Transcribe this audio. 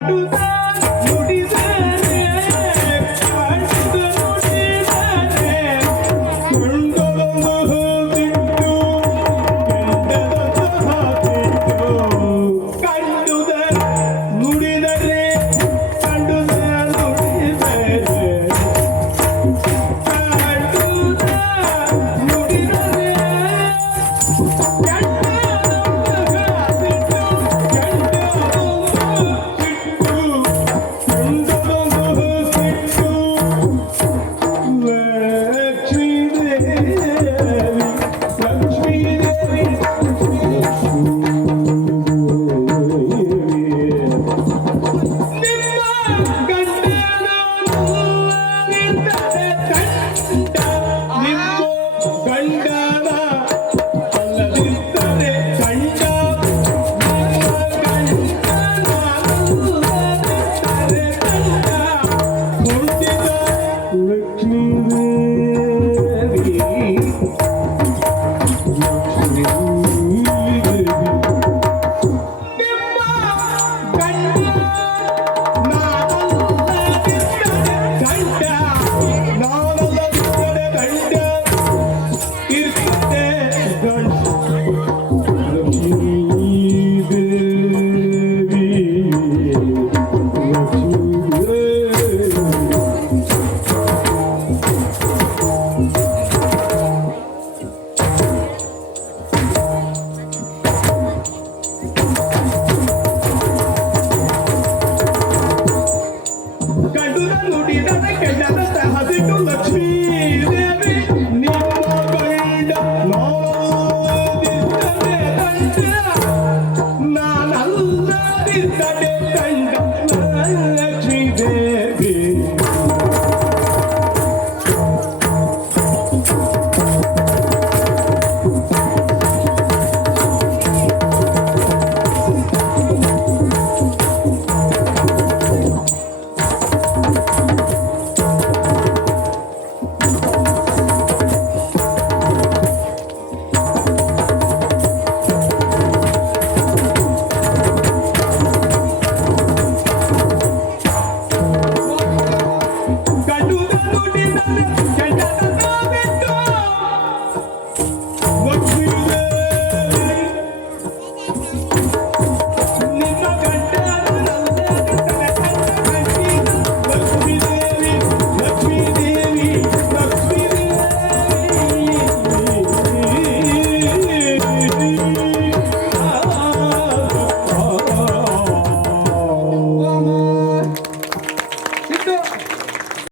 Thank.